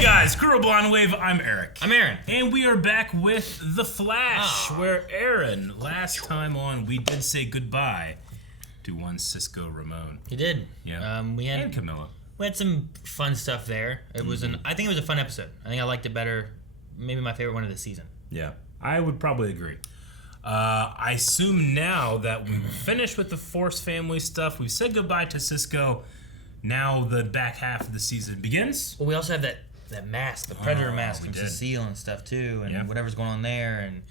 Hey guys, Crew of Blonde Wave, I'm Eric. I'm Aaron. And we are back with The Flash, where Aaron, last time on, we did say goodbye to one Cisco Ramon. He did. Yeah. And Camilla. We had some fun stuff there. It was I think it was a fun episode. I think I liked it better. Maybe my favorite one of the season. Yeah, I would probably agree. I assume now that we've finished with the Force family stuff, we've said goodbye to Cisco. Now the back half of the season begins. Well, we also have that mask, the Predator mask from Cecile and stuff too, and whatever's going on there. And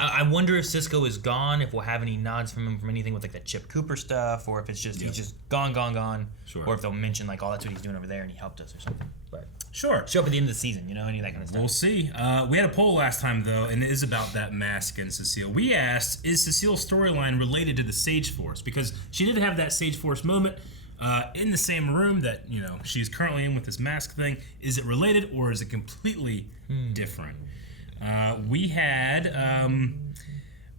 I wonder if Cisco is gone, if we'll have any nods from him from anything with like the Chip Cooper stuff, or if it's just he's just gone. Sure. Or if they'll mention like, oh, that's what he's doing over there and he helped us or something. But sure. Show up at the end of the season, you know, any of that kind of stuff. We'll see. We had a poll last time though, and it is about that mask and Cecile. We asked, is Cecile's storyline related to the Sage Force? Because she did have that Sage Force moment. In the same room that, you know, she's currently in with this mask thing. Is it related or is it completely different? We had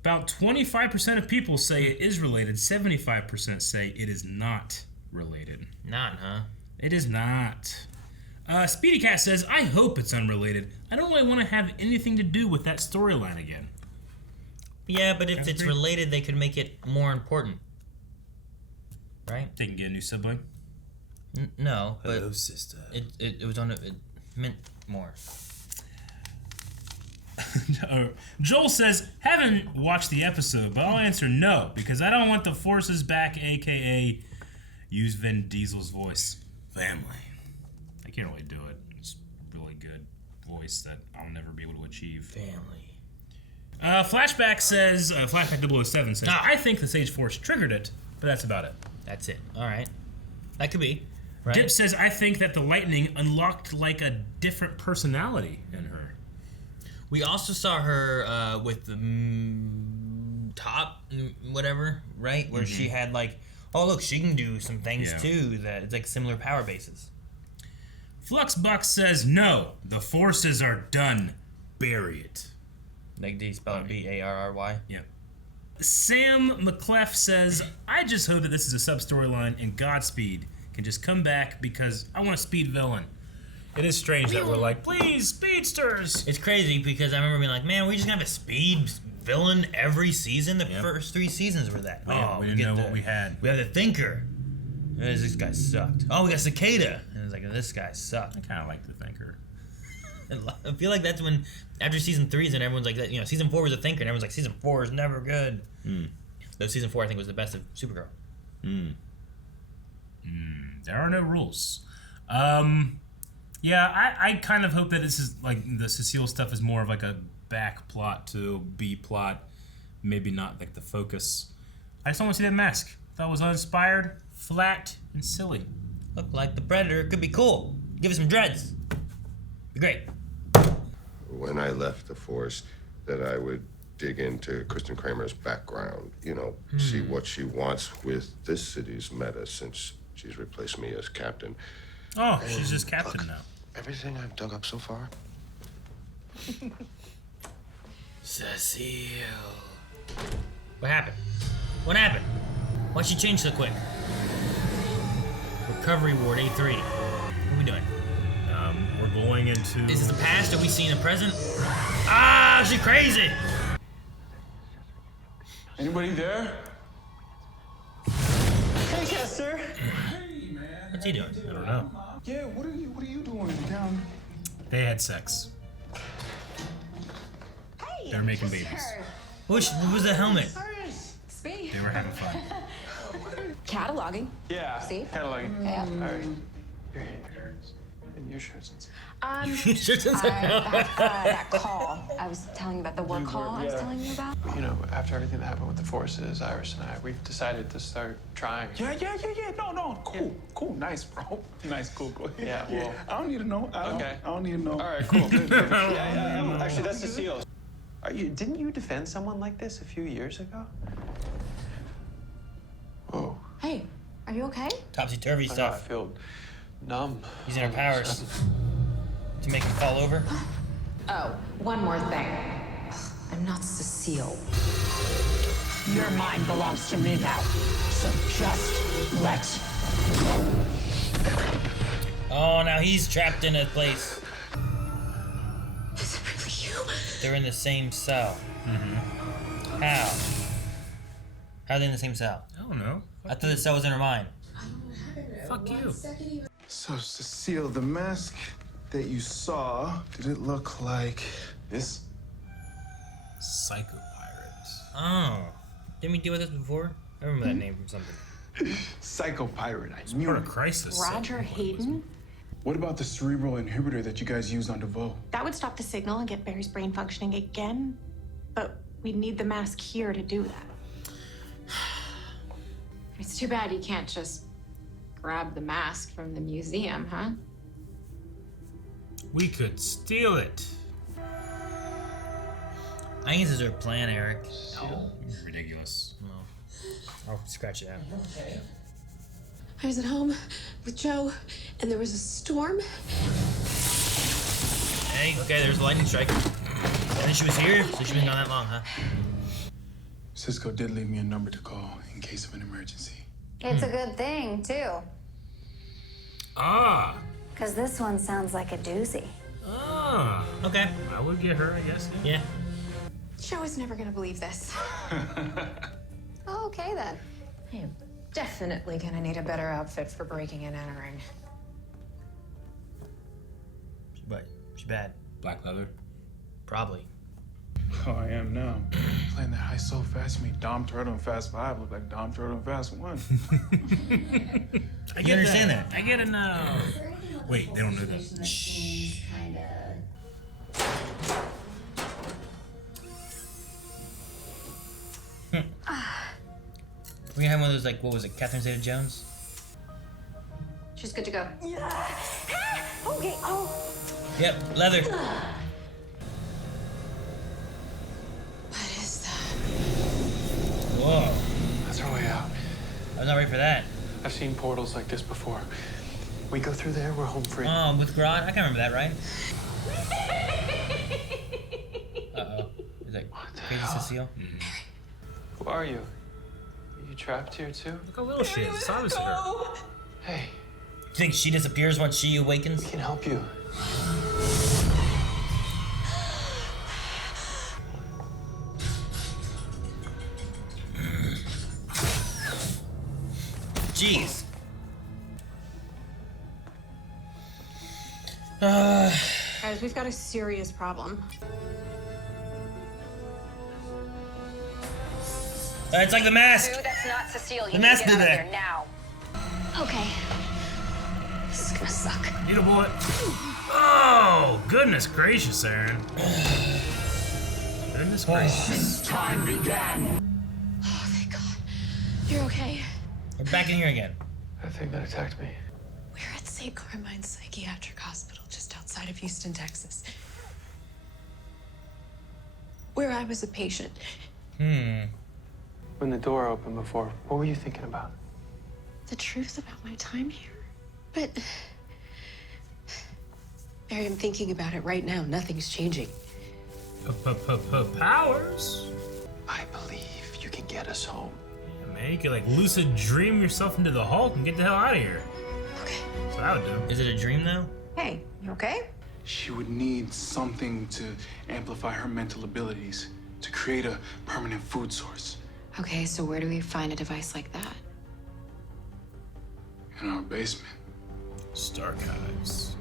about 25% of people say it is related. 75% say it is not related. Not, huh? It is not. Speedy Cat says, I hope it's unrelated. I don't really want to have anything to do with that storyline again. Yeah, but if it's related, they could make it more important. Right? They can get a new sibling? No, but hello, sister. It was on it meant more. Joel says, haven't watched the episode, but I'll answer no, because I don't want the forces back, aka use Vin Diesel's voice. Family. I can't really do it. It's really good voice that I'll never be able to achieve. Family. Flashback says, Flashback 007 says, I think the Sage Force triggered it, but that's about it. That's it. All right. That could be. Right? Dip says, I think that the lightning unlocked like a different personality in her. We also saw her with the top, whatever, right? Where she had like, oh, look, she can do some things too. That it's like similar power bases. Fluxbuck says, no, the forces are done. Bury it. Like, do you spell it B-A-R-R-Y? Yep. Sam McClef says, I just hope that this is a sub-storyline and Godspeed can just come back because I want a speed villain. It is strange that we're like, please, speedsters! It's crazy because I remember being like, man, we just have a speed villain every season. The first 3 seasons were that. Man, we didn't know what we had. We have the Thinker. This guy sucked. Oh, we got Cicada. And it's like, this guy sucked. I kind of like the Thinker. I feel like that's when, after season 3 is and everyone's like, you know, season 4 was a Thinker, and everyone's like, season 4 is never good. Though season 4, I think, was the best of Supergirl. There are no rules. Yeah, I kind of hope that this is, like, the Cecile stuff is more of like a back plot to B plot, maybe not like the focus. I just don't want to see that mask. That was uninspired, flat, and silly. Look like the Predator. Could be cool. Give it some dreads. Be great. When I left the Force, that I would dig into Kristen Kramer's background, you know, see what she wants with this city's meta since she's replaced me as captain. Oh, she's just captain now. Everything I've dug up so far? Cecile. What happened? What happened? Why'd she change so quick? Recovery Ward A3. What are we doing? We're going into... Is this the past? Are we seeing the present? Ah, she's crazy! Anybody there? Hey, Chester. Hey, man. What's he doing? I don't know. Yeah, what are you doing down? They had sex. Hey, They're making Chester. babies. What was the helmet? Speed. They were having fun. Cataloging. Yeah. See? Cataloging. Yeah. All right. Your hand hurts. And your shirt's inside. That call. I was telling you about the work call I was telling you about. You know, after everything that happened with the forces, Iris and I, we've decided to start trying. Yeah. No. Cool. Nice, bro. Nice, cool. Yeah, well. I don't need to know. I don't need to know. All right, cool. Actually, that's Cecile. Didn't you defend someone like this a few years ago? Whoa. Hey, are you okay? Topsy-turvy I know, I stuff. feel numb. Using her powers to make him fall over. Oh, one more thing. I'm not Cecile. Your mind belongs to me now. So just let go. Oh, now he's trapped in a place. They're in the same cell. Mm-hmm. How? How are they in the same cell? I don't know. I thought the cell was in her mind. Fuck you. So, Cecile, the mask that you saw, did it look like this? Psycho Pirates. Oh. Didn't we deal with this before? I remember that name from something. Psycho Pirate, I It's knew part it. of Crisis. Roger Hayden? What about the cerebral inhibitor that you guys used on DeVoe? That would stop the signal and get Barry's brain functioning again, but we'd need the mask here to do that. It's too bad you can't just grab the mask from the museum, huh? We could steal it. I think this is her plan, Eric. No. Ridiculous. Well, I'll scratch it out. I was at home with Joe, and there was a storm. Hey, okay, there's a lightning strike. And she was here, so she's been gone that long, huh? Cisco did leave me a number to call in case of an emergency. It's a good thing, too. Ah. Because this one sounds like a doozy. Ah. Okay. I would get her, I guess. Yeah. Joe is never gonna believe this. Oh, okay, then. I am definitely gonna need a better outfit for breaking and entering. But she's bad. Black leather. Probably. Oh, I am now. Playing that high so fast, you made Dom Turtle in Fast 5 look like Dom Turtle in Fast 1. I You understand that? I get it now. Wait, they don't know that. Shh. We're gonna have one of those, like, what was it, Catherine Zeta-Jones? She's good to go. Okay, oh. Yep, leather. What is that? Whoa. That's our way out. I was not ready for that. I've seen portals like this before. We go through there, we're home free. With Grodd? I can't remember that, right? Uh-oh. Is that crazy Cecile? Who are you? Are you trapped here too? Look how little she is. It's obvious to her. Hey, You think she disappears once she awakens? we can help you. Jeez. Guys, we've got a serious problem. It's like the mask. Dude, that's not Cecile. You The need mask to get did out of that. there now. Okay. This is gonna suck. Need a bullet. Oh, goodness gracious, Aaron. Goodness gracious. Oh, thank God. You're okay. We're back in here again. That thing that attacked me. We're at St. Carmine's Psychiatric Hospital just outside of Houston, Texas. Where I was a patient. When the door opened before, what were you thinking about? The truth about my time here. But Barry, I'm thinking about it right now. Nothing's changing. Powers? I believe you can get us home. Yeah, man, you could like lucid dream yourself into the Hulk and get the hell out of here. Okay. That's what I would do. Is it a dream, though? Hey, you okay? She would need something to amplify her mental abilities, to create a permanent food source. Okay, so where do we find a device like that? In our basement. Starchives.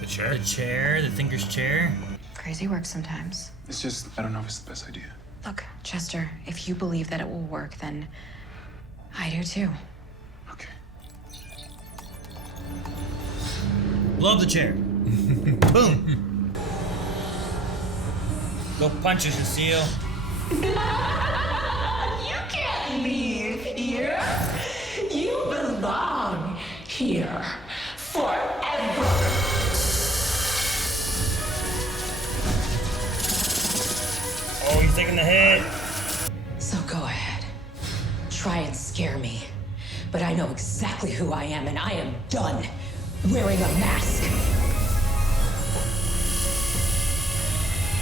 The chair? The chair, the thinker's chair. Crazy work sometimes. It's just, I don't know if it's the best idea. Look, Chester, if you believe that it will work, then I do too. Okay. Blow up the chair. Boom. Go punch her, Cecile. You can't leave here. You belong here forever. Oh, he's taking the hit. So go ahead. Try and scare me. But I know exactly who I am, and I am done wearing a mask.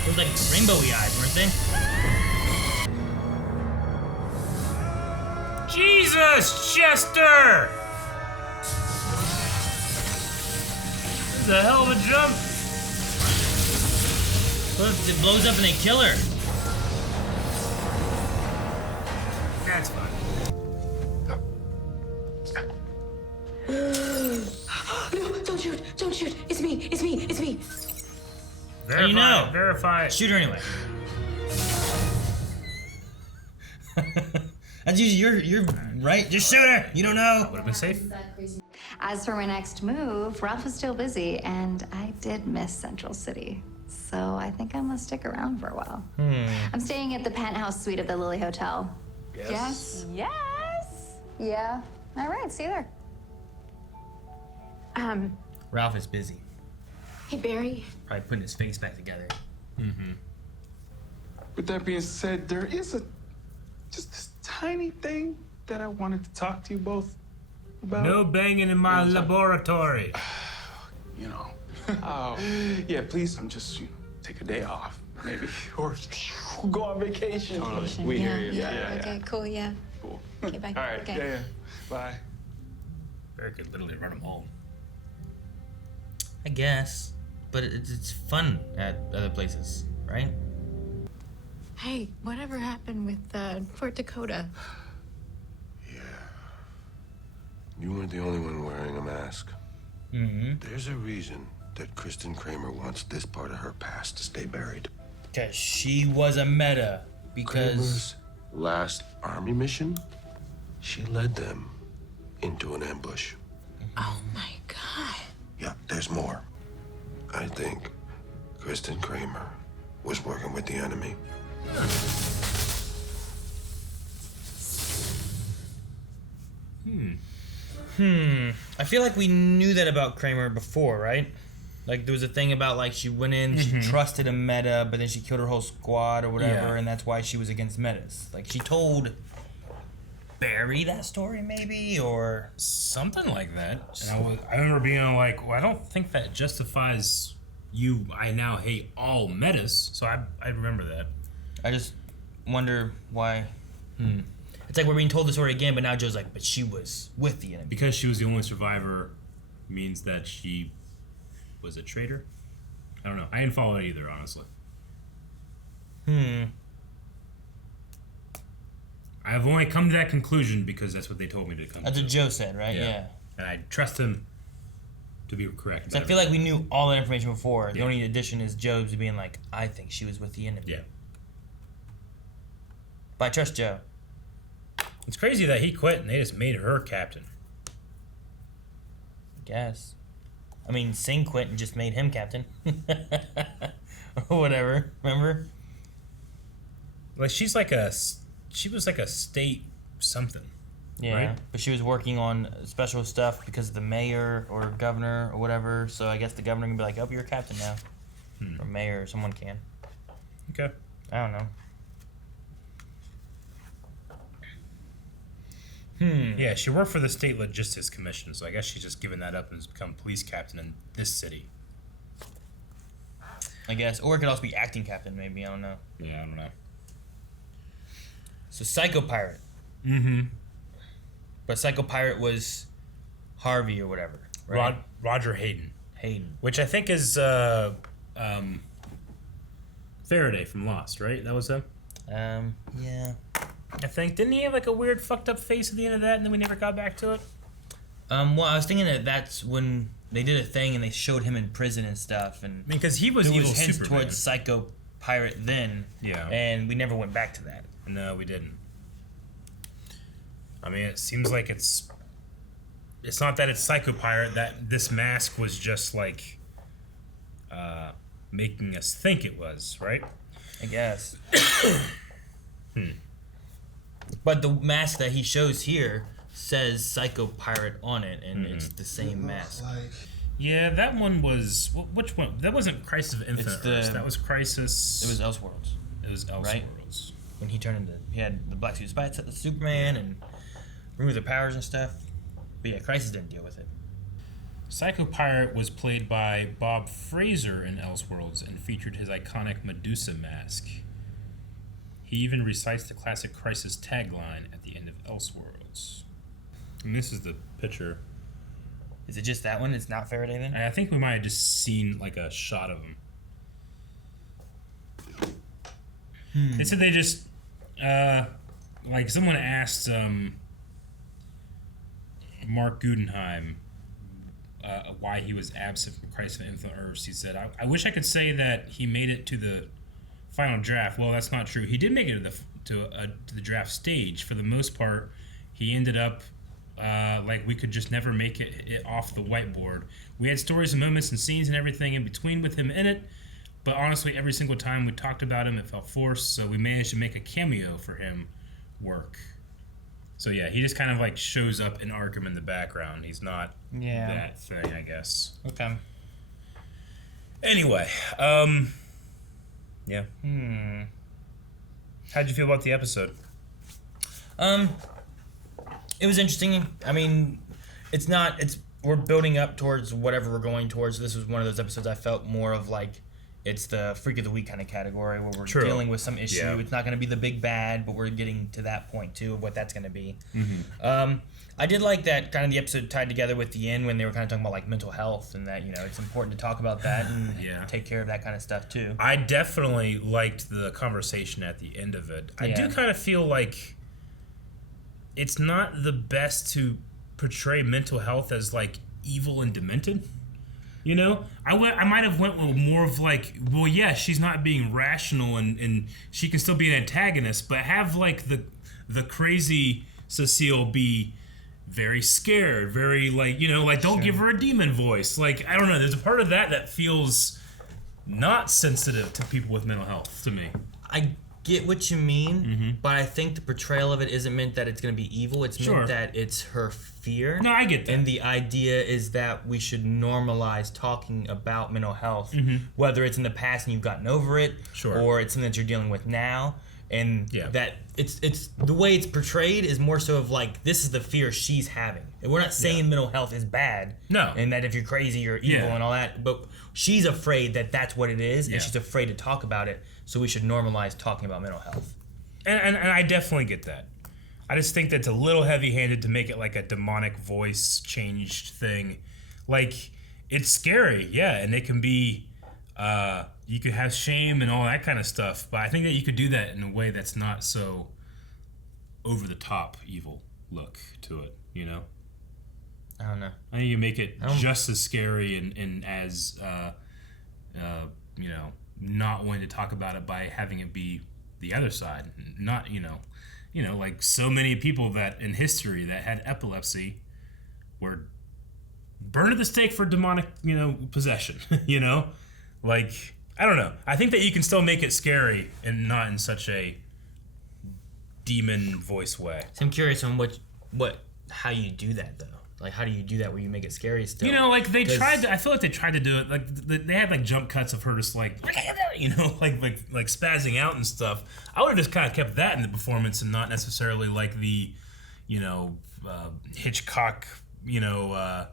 They were like rainbowy eyes, weren't they? Jesus, Chester! This is a hell of a jump. Look, it blows up and they kill her. That's fine. No, don't shoot. Don't shoot. It's me. It's me. It's me. Verify. How you know? Verify. Shoot her anyway. That's usually you're right. Just shoot her. You don't know. Would have been safe. As for my next move, Ralph is still busy, and I did miss Central City. So I think I'm gonna stick around for a while. I'm staying at the penthouse suite of the Lily Hotel. Yes. Yes? Yeah. All right, see you there. Ralph is busy. Hey, Barry. Probably putting his face back together. With that being said, there is just this tiny thing that I wanted to talk to you both about. No banging in my laboratory. You know. Oh, yeah, please, take a day off, maybe. Or go on vacation. Vacation, We hear yeah. you. Yeah. Okay, cool, yeah. Cool. Okay, bye. All right, Okay. yeah. Bye. Barry could literally run them home. I guess, but it's fun at other places, right? Hey, whatever happened with Fort Dakota? You weren't the only one wearing a mask. Mm-hmm. There's a reason that Kristen Kramer wants this part of her past to stay buried. Because she was a meta. Because Kramer's last army mission, she led them into an ambush. Oh my God. Yeah, there's more. I think Kristen Kramer was working with the enemy. I feel like we knew that about Kramer before, right? Like there was a thing about like she went in, she trusted a meta, but then she killed her whole squad or whatever, and that's why she was against metas. Like she told Barry that story, maybe, or something like that. And I remember being like, well, I don't think that justifies you. I now hate all metas, so I remember that. I just wonder why. It's like we're being told the story again, but now Joe's like, but she was with the enemy. Because she was the only survivor means that she was a traitor? I don't know. I didn't follow it either, honestly. I've only come to that conclusion because that's what they told me to come to. That's what Joe said, right? Yeah. And I trust him to be correct. So I feel like we knew all that information before. The only addition is Joe's being like, I think she was with the enemy. Yeah. But I trust Joe. It's crazy that he quit and they just made her captain. I guess. I mean, Singh quit and just made him captain. Or whatever. Remember? Like she was like a state something. Yeah. Right? But she was working on special stuff because of the mayor or governor or whatever. So I guess the governor can be like, oh, you're a captain now. Or mayor or someone can. Okay. I don't know. Yeah, she worked for the State Logistics Commission, so I guess she's just given that up and has become police captain in this city. I guess. Or it could also be acting captain, maybe. I don't know. Yeah, I don't know. So Psycho Pirate. But Psycho Pirate was Harvey or whatever. Right? Roger Hayden. Hayden. Which I think is Faraday from Lost, right? That was him? Yeah. I think. Didn't he have like a weird fucked up face at the end of that and then we never got back to it? Well, I was thinking that's when they did a thing and they showed him in prison and stuff. And because he was there evil was hints Superman. towards Psycho Pirate then. Yeah. And we never went back to that. No, we didn't. I mean, it seems like it's not that it's Psycho Pirate, that this mask was just like making us think it was, right? I guess. But the mask that he shows here says Psycho Pirate on it, and it's the same mask. Yeah, that one was... Which one? That wasn't Crisis of Infinite Earths. That was Crisis... It was Elseworlds. It was Elseworlds. Right? When he turned into... He had the black suit Superman and removed their powers and stuff. But yeah, Crisis didn't deal with it. Psycho Pirate was played by Bob Fraser in Elseworlds and featured his iconic Medusa mask. He even recites the classic Crisis tagline at the end of Elseworlds. And this is the picture. Is it just that one? It's not Faraday then? I think we might have just seen like a shot of him. They said they just like someone asked Mark Guggenheim why he was absent from Christ on Infinite Earths. He said, I wish I could say that he made it to the final draft. Well, that's not true. He did make it to the draft stage. For the most part, he ended up like we could just never make it off the whiteboard. We had stories and moments and scenes and everything in between with him in it, but honestly, every single time we talked about him, it felt forced, so we managed to make a cameo for him work. So yeah, he just kind of like shows up in Arkham in the background. He's not that thing, I guess. Okay. Anyway, yeah. How'd you feel about the episode? It was interesting. I mean, we're building up towards whatever we're going towards. This was one of those episodes I felt more of like it's the Freak of the Week kind of category where we're dealing with some issue. Yeah. It's not going to be the big bad, but we're getting to that point too of what that's going to be. I did like that kind of the episode tied together with the end when they were kind of talking about like mental health and that, you know, it's important to talk about that and take care of that kind of stuff too. I definitely liked the conversation at the end of it. I do kind of feel like it's not the best to portray mental health as like evil and demented. You know, I might have went with more of like, well, yeah, she's not being rational and she can still be an antagonist, but have like the crazy Cecile be very scared, very like, you know, like don't give her a demon voice. Like, I don't know, there's a part of that feels not sensitive to people with mental health to me. I get what you mean, but I think the portrayal of it isn't meant that it's going to be evil. It's meant that it's her fear. No, I get that. And the idea is that we should normalize talking about mental health, whether it's in the past and you've gotten over it, or it's something that you're dealing with now. And that it's the way it's portrayed is more so of like, this is the fear she's having. And we're not saying mental health is bad. No. And that if you're crazy, you're evil and all that. But she's afraid that that's what it is, and she's afraid to talk about it. So we should normalize talking about mental health. And I definitely get that. I just think that's a little heavy-handed to make it like a demonic voice changed thing. Like, it's scary, and it can be, you could have shame and all that kind of stuff, but I think that you could do that in a way that's not so over-the-top evil look to it, you know? I don't know. I think you make it just as scary and as, you know, not wanting to talk about it by having it be the other side. Not, you know, like so many people that in history that had epilepsy were burned at the stake for demonic, you know, possession, you know? Like, I don't know. I think that you can still make it scary and not in such a demon voice way. So I'm curious on how you do that though. Like, how do you do that where you make it scary still? You know, like they tried to, I feel like they tried to do it. Like they had like jump cuts of her just like, you know, like spazzing out and stuff. I would have just kind of kept that in the performance and not necessarily like the, you know, Hitchcock, you know,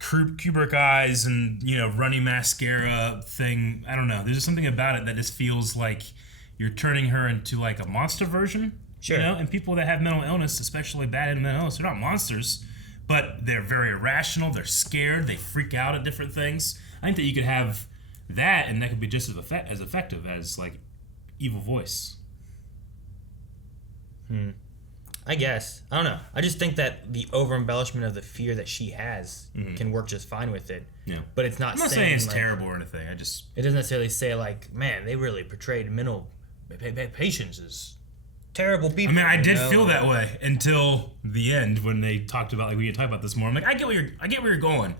Kubrick eyes and, you know, runny mascara thing. I don't know. There's just something about it that just feels like you're turning her into like a monster version. Sure. You know, and people that have mental illness, especially bad mental illness, they're not monsters, but they're very irrational. They're scared. They freak out at different things. I think that you could have that, and that could be just as effective as like evil voice. I guess. I don't know. I just think that the over embellishment of the fear that she has can work just fine with it. Yeah. But it's not. I'm not saying it's like, terrible or anything. It doesn't necessarily say like, man, they really portrayed mental patients as terrible people. I mean, I did feel that way until the end when they talked about like we could talk about this more. I'm like, I get where you're going.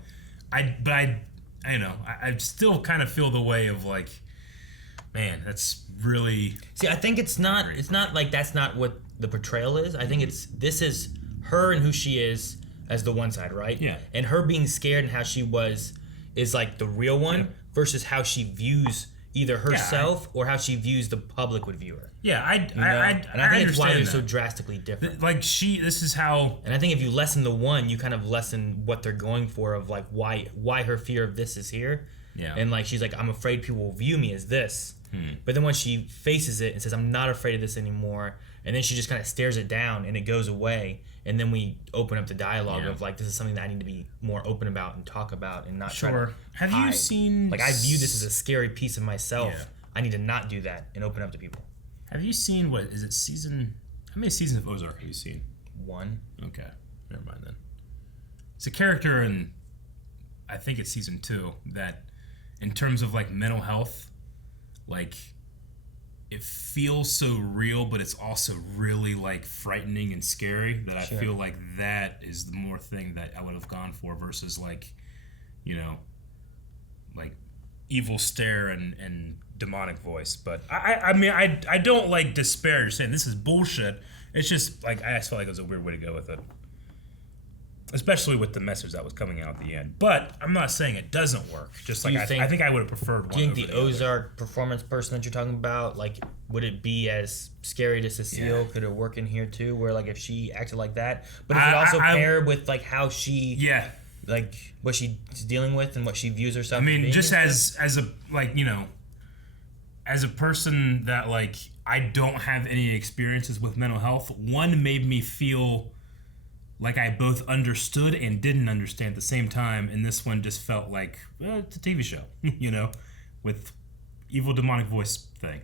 I still kind of feel the way of like, man, that's really. See, I think it's not like that's not what the portrayal is. I think this is her and who she is as the one side, right? Yeah. And her being scared and how she was is like the real one versus how she views either herself or how she views the public would view her. Yeah, I think it's why they're so drastically different. Like this is how. And I think if you lessen the one, you kind of lessen what they're going for of like why her fear of this is here. Yeah. And like she's like, I'm afraid people will view me as this. But then when she faces it and says, I'm not afraid of this anymore, and then she just kind of stares it down and it goes away, and then we open up the dialogue of like, this is something that I need to be more open about and talk about and not try to Have hide. you seen? Like, I view this as a scary piece of myself. I need to not do that and open up to people. Have you seen how many seasons of Ozark have you seen? 1. Okay, never mind then. It's a character in, I think it's season 2, that in terms of like mental health, like it feels so real, but it's also really like frightening and scary that I feel like that is the more thing that I would have gone for versus like, you know, like evil stare and demonic voice. But I mean I don't like disparage saying this is bullshit. It's just like I just felt like it was a weird way to go with it, especially with the message that was coming out at the end. But I'm not saying it doesn't work. Just like I think I would have preferred one. Do you think the Ozark performance person that you're talking about, like, would it be as scary to Cecile? Yeah. Could it work in here too, where like if she acted like that, but if it also paired with like how she like what she's dealing with and what she views herself. I mean, just as a like, you know, as a person that like I don't have any experiences with mental health, one made me feel like I both understood and didn't understand at the same time, and this one just felt like it's a TV show, you know, with evil demonic voice thing.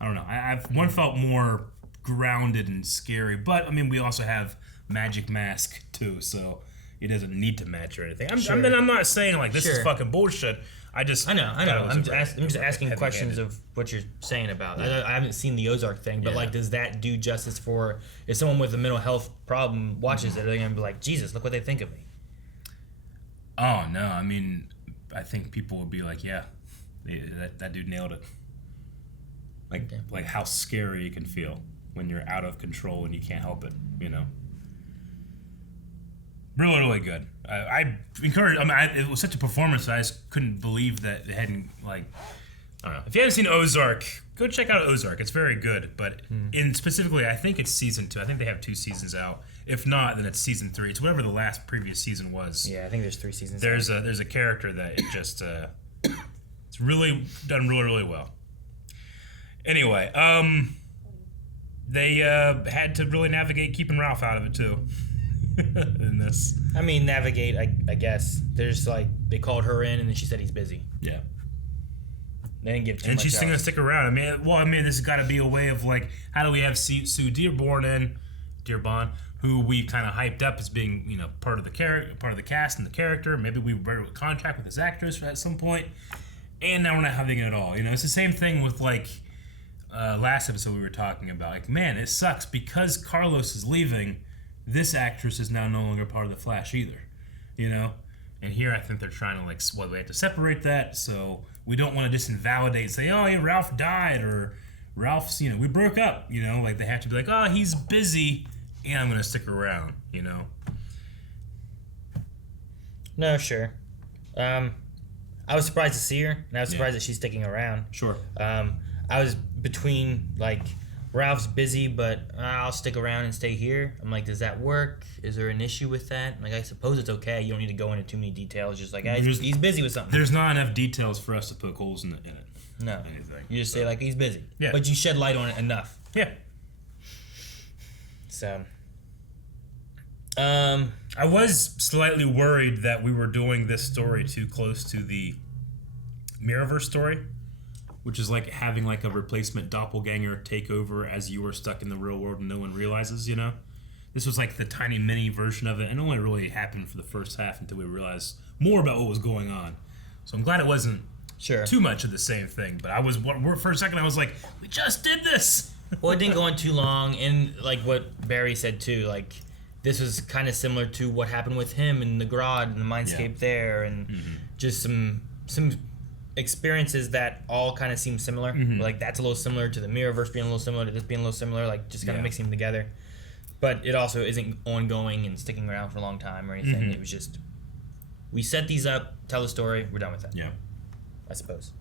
I don't know. One felt more grounded and scary, but I mean, we also have Magic Mask too, so it doesn't need to match or anything. I'm not saying like this is fucking bullshit. I know. I'm just asking questions of what you're saying about. Yeah. I haven't seen the Ozark thing, but like, does that do justice for if someone with a mental health problem watches it? They're gonna be like, Jesus, look what they think of me. Oh no, I mean, I think people would be like, yeah, that dude nailed it. Like how scary it can feel when you're out of control and you can't help it, you know. Really, really good. I encourage. I mean, it was such a performance. I just couldn't believe that they hadn't like. I don't know. If you haven't seen Ozark, go check out Ozark. It's very good. But specifically, I think it's season 2. I think they have 2 seasons out. If not, then it's season 3. It's whatever the previous season was. Yeah, I think there's 3 seasons. There's a character that it just it's really done really, really well. Anyway, they had to really navigate keeping Ralph out of it too. In this, I mean, navigate. I guess there's like they called her in, and then she said he's busy. Yeah. They didn't give too much. And she's gonna stick around. I mean, this has got to be a way of like, how do we have Sue Dearborn, who we kind of hyped up as being, you know, part of the cast and the character. Maybe we wrote a contract with this actress at some point, and now we're not having it at all. You know, it's the same thing with like last episode we were talking about. Like, man, it sucks because Carlos is leaving. This actress is now no longer part of the Flash either, you know? And here I think they're trying to like, well, we have to separate that, so we don't want to just invalidate and say, oh, yeah, Ralph died, or Ralph's, you know, we broke up, you know? Like, they have to be like, oh, he's busy, and I'm going to stick around, you know? No, sure. I was surprised to see her, and I was surprised that she's sticking around. Sure. I was between, like, Ralph's busy, but I'll stick around and stay here. I'm like, does that work? Is there an issue with that? Like, I suppose it's okay. You don't need to go into too many details. Just like, he's busy with something. There's not enough details for us to poke holes in it. No. Anything. You just say, like, he's busy. Yeah. But you shed light on it enough. Yeah. So. I was slightly worried that we were doing this story too close to the Mirrorverse story, which is like having like a replacement doppelganger take over as you were stuck in the real world and no one realizes, you know? This was like the tiny mini version of it, and it only really happened for the first half until we realized more about what was going on. So I'm glad it wasn't too much of the same thing, but for a second I was like, we just did this! Well, it didn't go on too long, and like what Barry said too, like, this was kind of similar to what happened with him in the Grodd and the Mindscape there, and just some experiences that all kind of seem similar. Like, that's a little similar to the Mirrorverse being a little similar to this being a little similar, like just kind of mixing them together. But it also isn't ongoing and sticking around for a long time or anything. It was just, we set these up, tell the story, we're done with it. Yeah. I suppose.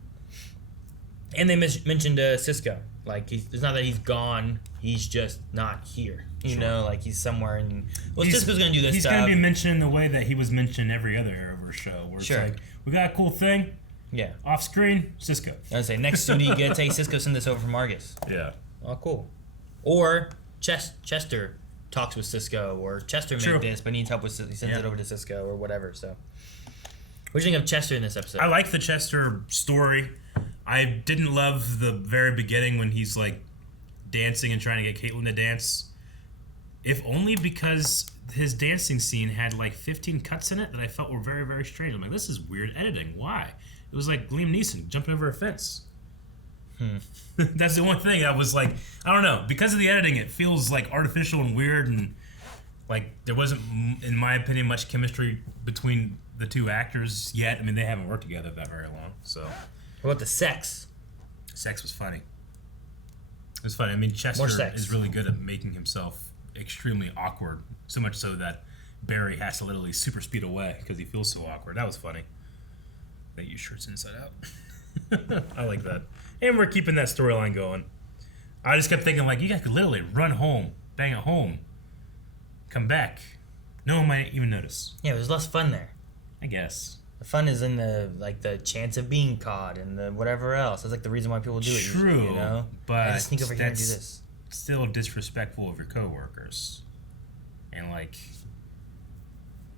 And they mentioned Cisco. Like, it's not that he's gone, he's just not here. You know, like he's somewhere and Cisco's gonna do this stuff. He's gonna be mentioned in the way that he was mentioned every other Arrowverse show, where it's like, we got a cool thing. Yeah. Off screen, Cisco. I was say next duty you get, hey, Cisco, send this over from Argus. Yeah. Oh, cool. Or Chester talks with Cisco, or Chester made this but needs help with he sends it over to Cisco or whatever. So, what do you think of Chester in this episode? I like the Chester story. I didn't love the very beginning when he's like dancing and trying to get Caitlin to dance. If only because his dancing scene had like 15 cuts in it that I felt were very, very strange. I'm like, this is weird editing. Why? It was like Liam Neeson jumping over a fence. That's the one thing that was like, I don't know. Because of the editing, it feels like artificial and weird, and like there wasn't, in my opinion, much chemistry between the two actors yet. I mean, they haven't worked together that very long. So, what about the sex? Sex was funny. It was funny. I mean, Chester is really good at making himself extremely awkward, so much so that Barry has to literally super speed away because he feels so awkward. That was funny. They use shirts inside out. I like that. And we're keeping that storyline going. I just kept thinking, like, you guys could literally run home, bang at home, come back. No one might even notice. Yeah, it was less fun there. I guess. The fun is in the chance of being caught and the whatever else. That's like the reason why people do it. True, usually, you know? but I just sneak over here and do this. Still disrespectful of your coworkers, and like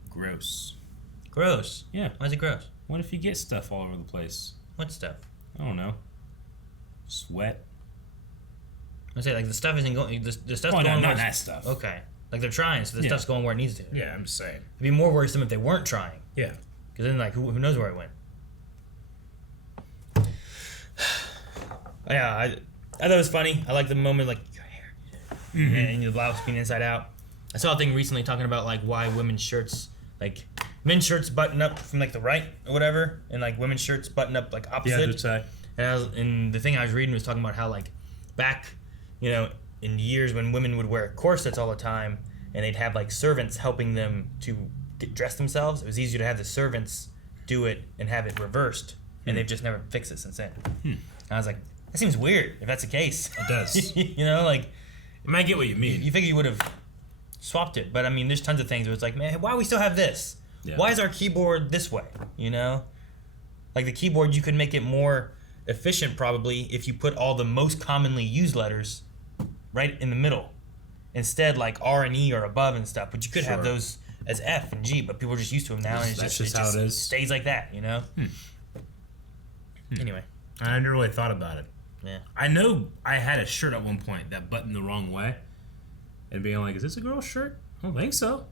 gross. Gross. Yeah. Why is it gross? What if you get stuff all over the place? What stuff? I don't know. Sweat. I say like the stuff isn't going. The stuff's Oh, going. no, not where that stuff. Okay. Like they're trying, so the stuff's going where it needs to. Yeah, I'm just saying. It'd be more worrisome if they weren't trying. Yeah. Because then, like, who knows where it went? Yeah, I thought it was funny. I like the moment, like, your hair, and your blouse being inside out. I saw a thing recently talking about, like, why women's shirts, like, men's shirts button up from, like, the right or whatever, and, like, women's shirts button up, like, opposite. Yeah, that's right. And the thing I was reading was talking about how, like, back, you know, in years when women would wear corsets all the time, and they'd have, like, servants helping them to dress themselves, it was easier to have the servants do it and have it reversed, and they've just never fixed it since then. I was like, that seems weird if that's the case. It does. You know, like, I might get what you mean. You figure you would have swapped it, but I mean, there's tons of things where it's like, man, why do we still have this? Yeah. Why is our keyboard this way? You know, like the keyboard, you could make it more efficient probably if you put all the most commonly used letters right in the middle, instead like R and E are above and stuff. But you could have those as F and G, but people are just used to them now, and That's just how it is. Stays like that, you know. Anyway, I never really thought about it. Yeah. I know I had a shirt at one point that buttoned the wrong way, and being like, "Is this a girl's shirt?" I don't think so.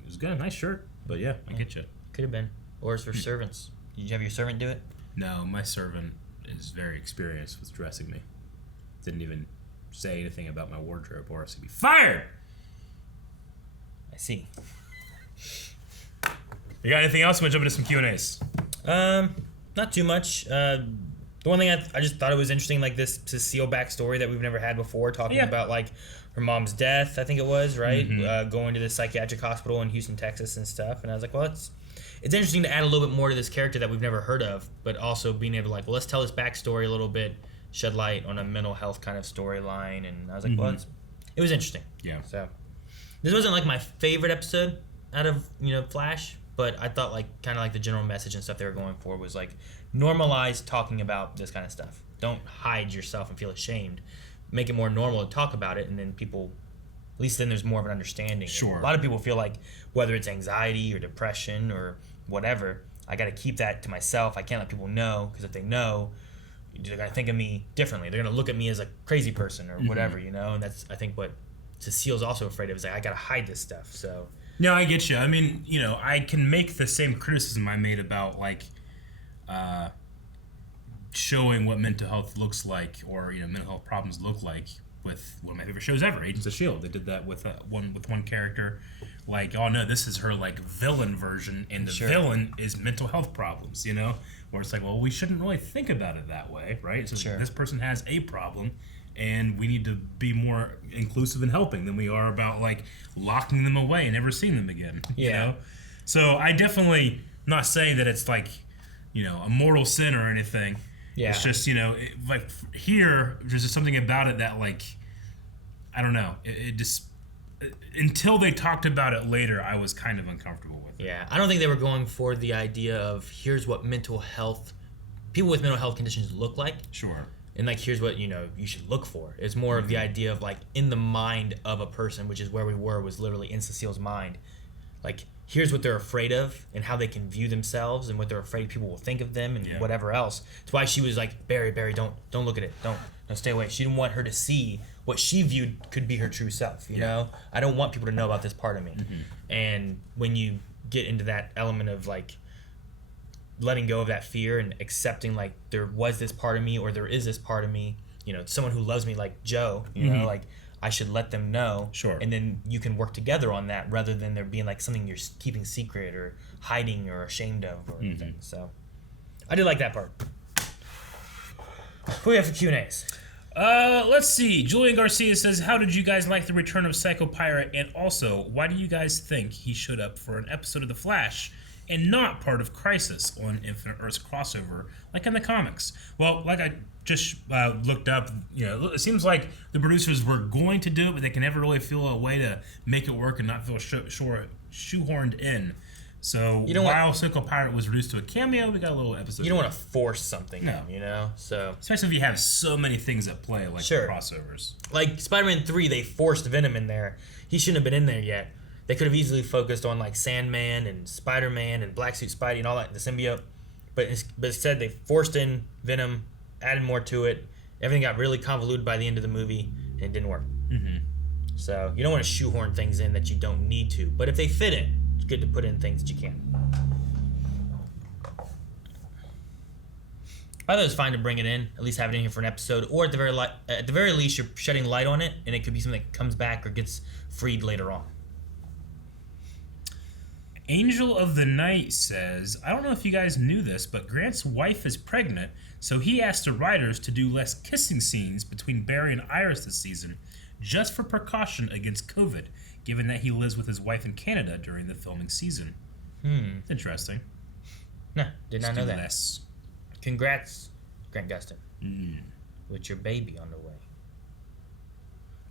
It was good, a nice shirt, but yeah, I get you. Could have been, or it's for servants. Did you have your servant do it? No, my servant is very experienced with dressing me. Didn't even say anything about my wardrobe, or else he'd be fired. I see. You got anything else? I'm gonna jump into some Q&As. Not too much. The one thing I just thought it was interesting, like this Cecile backstory that we've never had before, talking about like her mom's death, I think it was, right? Going to the psychiatric hospital in Houston, Texas and stuff. And I was like, well, it's interesting to add a little bit more to this character that we've never heard of, but also being able to like, well, let's tell this backstory a little bit, shed light on a mental health kind of storyline. And I was like, well, it was interesting. Yeah. So this wasn't like my favorite episode out of, Flash, but I thought like kind of like the general message and stuff they were going for was like normalize talking about this kind of stuff. Don't hide yourself and feel ashamed. Make it more normal to talk about it, and then people, at least then there's more of an understanding. Sure. A lot of people feel like whether it's anxiety or depression or whatever, I got to keep that to myself. I can't let people know, because if they know, they're going to think of me differently. They're going to look at me as a crazy person or whatever, And that's, I think, what Cecile's also afraid of is like, I got to hide this stuff. So. No, I get you. I mean, I can make the same criticism I made about like showing what mental health looks like, or mental health problems look like, with one of my favorite shows ever, Agents of S.H.I.E.L.D. They did that with one character. Like, oh no, this is her like villain version, and the villain is mental health problems. Where it's like, well, we shouldn't really think about it that way, right? So this person has a problem, and we need to be more inclusive in helping than we are about like locking them away and never seeing them again. You know? So I definitely, not saying that it's like, a mortal sin or anything. Yeah. It's just, like here, there's just something about it that like, I don't know. It just, until they talked about it later, I was kind of uncomfortable with it. Yeah. I don't think they were going for the idea of here's what people with mental health conditions look like. Sure. And like, here's what, you should look for. It's more of the idea of like in the mind of a person, which is where we were, was literally in Cecile's mind. Like, here's what they're afraid of and how they can view themselves and what they're afraid people will think of them and whatever else. That's why she was like, Barry, don't look at it. Don't stay away. She didn't want her to see what she viewed could be her true self, you know? I don't want people to know about this part of me. And when you get into that element of like letting go of that fear and accepting like there was this part of me or there is this part of me, you know, someone who loves me like Joe, you know, like I should let them know. Sure. And then you can work together on that rather than there being like something you're keeping secret or hiding or ashamed of or anything. So I did like that part. Who do we have for Q&As? Let's see. Julian Garcia says, how did you guys like the return of Psycho Pirate? And also, why do you guys think he showed up for an episode of The Flash and not part of Crisis on Infinite Earths crossover like in the comics? Well, like I just looked up, you know, it seems like the producers were going to do it, but they can never really feel a way to make it work and not feel shoehorned in. So while Psycho Pirate was reduced to a cameo, we got a little episode. You don't want to force something in, you know? So especially if you have so many things at play, like the crossovers. Like Spider-Man 3, they forced Venom in there. He shouldn't have been in there yet. They could have easily focused on like Sandman and Spider-Man and Black Suit Spidey and all that, the symbiote. But instead, they forced in Venom, added more to it. Everything got really convoluted by the end of the movie, and it didn't work. So you don't want to shoehorn things in that you don't need to. But if they fit in, it's good to put in things that you can. I thought it was fine to bring it in, at least have it in here for an episode, or at the very least, you're shedding light on it, and it could be something that comes back or gets freed later on. Angel of the Night says, I don't know if you guys knew this, but Grant's wife is pregnant, so he asked the writers to do less kissing scenes between Barry and Iris this season, just for precaution against COVID, given that he lives with his wife in Canada during the filming season. Interesting. No, did not know that. Less. Congrats, Grant Gustin, with your baby on the way.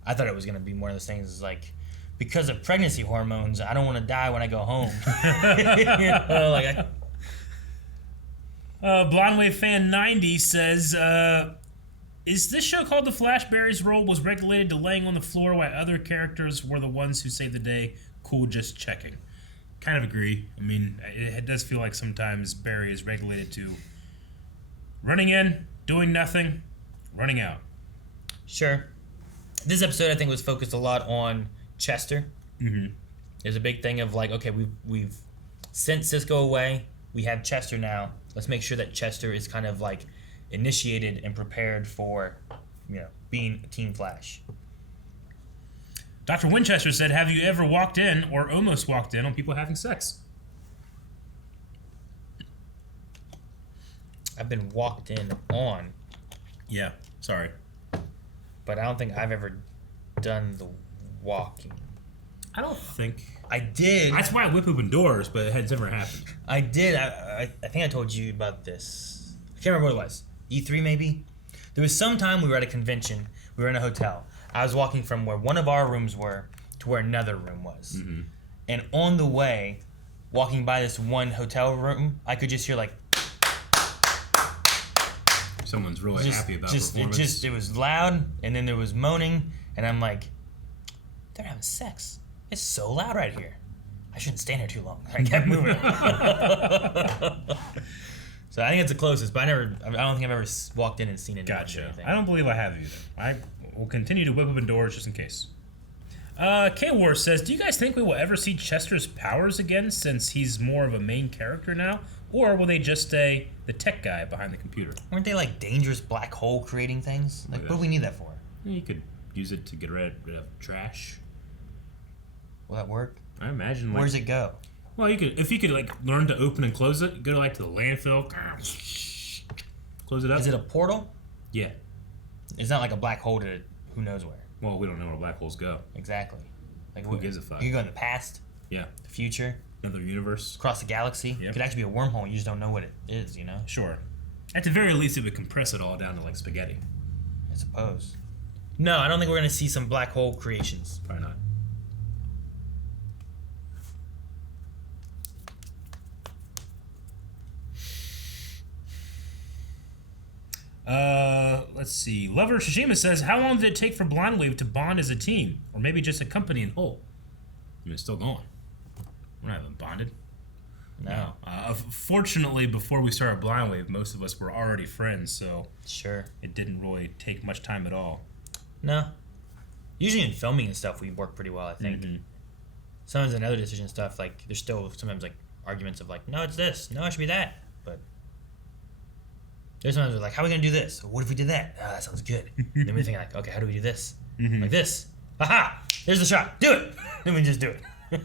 I thought it was going to be one of those things like, because of pregnancy hormones, I don't want to die when I go home. You know, like Blonde Wave Fan 90 says, is this show called The Flash? Barry's role was regulated to laying on the floor while other characters were the ones who saved the day. Cool, just checking. Kind of agree. I mean, it does feel like sometimes Barry is regulated to running in, doing nothing, running out. Sure. This episode, I think, was focused a lot on Chester. There's a big thing of like, okay, we've sent Cisco away. We have Chester now. Let's make sure that Chester is kind of like initiated and prepared for, you know, being Team Flash. Dr. Winchester said, have you ever walked in or almost walked in on people having sex? I've been walked in on. Yeah, sorry. But I don't think I've ever done the walking. I don't think. I did. That's why I whip open doors, but it has never happened. I did. I think I told you about this. I can't remember what it was. E3 maybe? There was some time we were at a convention. We were in a hotel. I was walking from where one of our rooms were to where another room was. And on the way, walking by this one hotel room, I could just hear like... Someone's really happy about performance. It was loud, and then there was moaning, and I'm like, they're having sex. It's so loud right here. I shouldn't stand here too long. I kept moving. So I think it's the closest, but I don't think I've ever walked in and seen it. Gotcha. I don't believe I have either. I will continue to whip open doors just in case. K-War says, do you guys think we will ever see Chester's powers again since he's more of a main character now? Or will they just stay the tech guy behind the computer? Weren't they like dangerous black hole creating things? Like, what do we need that for? You could use it to get rid of trash. Will that work? I imagine. Where does it go? Well, if you could like learn to open and close it, go like to the landfill, close it up. Is it a portal? Yeah. It's not like a black hole to who knows where. Well, we don't know where black holes go. Exactly. Like who gives a fuck? You can go in the past. Yeah. The future. Another universe. Across the galaxy. Yep. It could actually be a wormhole. You just don't know what it is, you know? Sure. At the very least, it would compress it all down to like spaghetti. I suppose. No, I don't think we're going to see some black hole creations. Probably not. Let's see. Lover Shishima says, how long did it take for Blonde Wave to bond as a team? Or maybe just a company in whole? I mean, it's still going. We're not having bonding bonded? No. Fortunately, before we started Blind Wave, most of us were already friends, so sure, it didn't really take much time at all. No. Usually in filming and stuff, we work pretty well, I think. Sometimes in other decision stuff, like, there's still sometimes, like, arguments of, like, no, it's this. No, it should be that. But there's sometimes we're like, how are we going to do this? What if we did that? That sounds good. Then we think, like, okay, how do we do this? Like this. Aha! There's the shot. Do it! Then we just do it.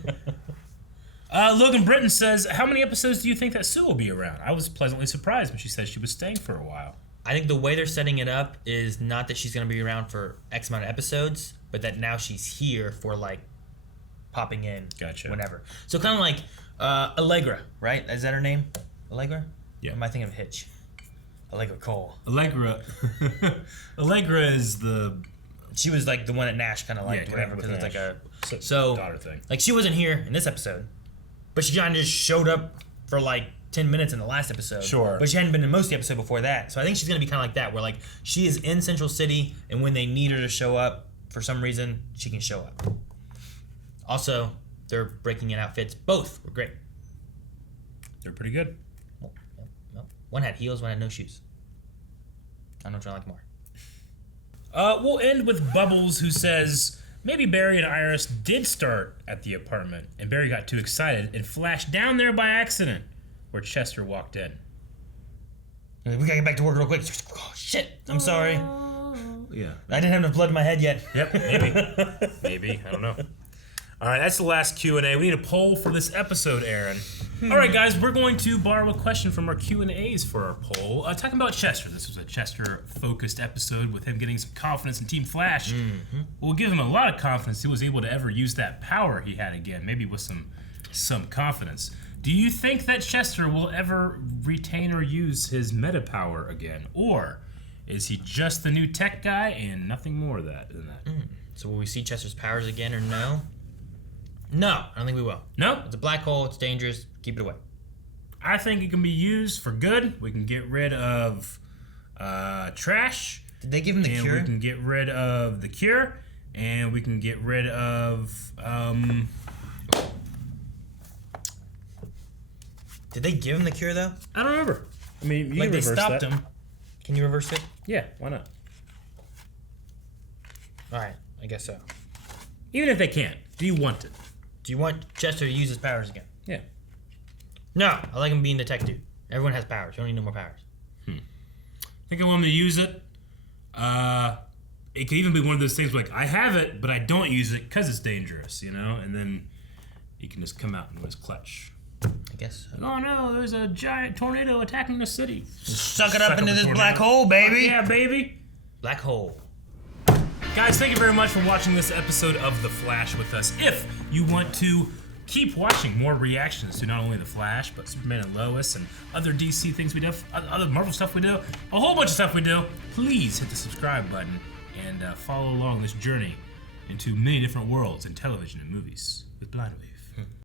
Logan Britton says, how many episodes do you think that Sue will be around? I was pleasantly surprised when she said she was staying for a while. I think the way they're setting it up is not that she's going to be around for X amount of episodes, but that now she's here for, like, popping in whenever. So kind of like Allegra, right? Is that her name? Allegra? Yeah. Or am I thinking of Hitch? Allegra Cole. Allegra is the... She was like the one that Nash kind of liked, whatever, because it's like a... So, daughter thing. Like, she wasn't here in this episode, but she kind of just showed up for like 10 minutes in the last episode. Sure. But she hadn't been in most of the episode before that. So I think she's going to be kind of like that, where like she is in Central City, and when they need her to show up, for some reason, she can show up. Also, they're breaking in outfits. Both were great. They're pretty good. One had heels, one had no shoes. I don't know which one I like more. We'll end with Bubbles, who says, maybe Barry and Iris did start at the apartment, and Barry got too excited and flashed down there by accident, where Chester walked in. We gotta get back to work real quick. Oh, shit. I'm sorry. Yeah. I didn't have enough blood in my head yet. Yep, maybe. Maybe. I don't know. All right, that's the last Q&A. We need a poll for this episode, Aaron. All right, guys, we're going to borrow a question from our Q&As for our poll. Talking about Chester. This was a Chester-focused episode with him getting some confidence in Team Flash. We'll give him a lot of confidence he was able to ever use that power he had again, maybe with some confidence. Do you think that Chester will ever retain or use his meta power again? Or is he just the new tech guy and nothing more than that? So will we see Chester's powers again or no? No, I don't think we will. No? It's a black hole. It's dangerous. Keep it away. I think it can be used for good. We can get rid of trash. Did they give him the cure? We can get rid of the cure. And we can get rid of... Did they give him the cure, though? I don't remember. I mean, you like can they reverse stopped that. him. Can you reverse it? Yeah, why not? All right, I guess so. Even if they can't, do you want it? Do you want Chester to use his powers again? Yeah. No, I like him being the tech dude. Everyone has powers. You don't need no more powers. I think I want him to use it. It could even be one of those things like, I have it, but I don't use it because it's dangerous, you know? And then he can just come out in his clutch. I guess so. Oh no, there's a giant tornado attacking the city. Suck it up into this black hole, baby. Yeah, baby. Black hole. Guys, thank you very much for watching this episode of The Flash with us. If you want to keep watching more reactions to not only The Flash, but Superman and Lois and other DC things we do, other Marvel stuff we do, a whole bunch of stuff we do, please hit the subscribe button and follow along this journey into many different worlds in television and movies with Blind Wave.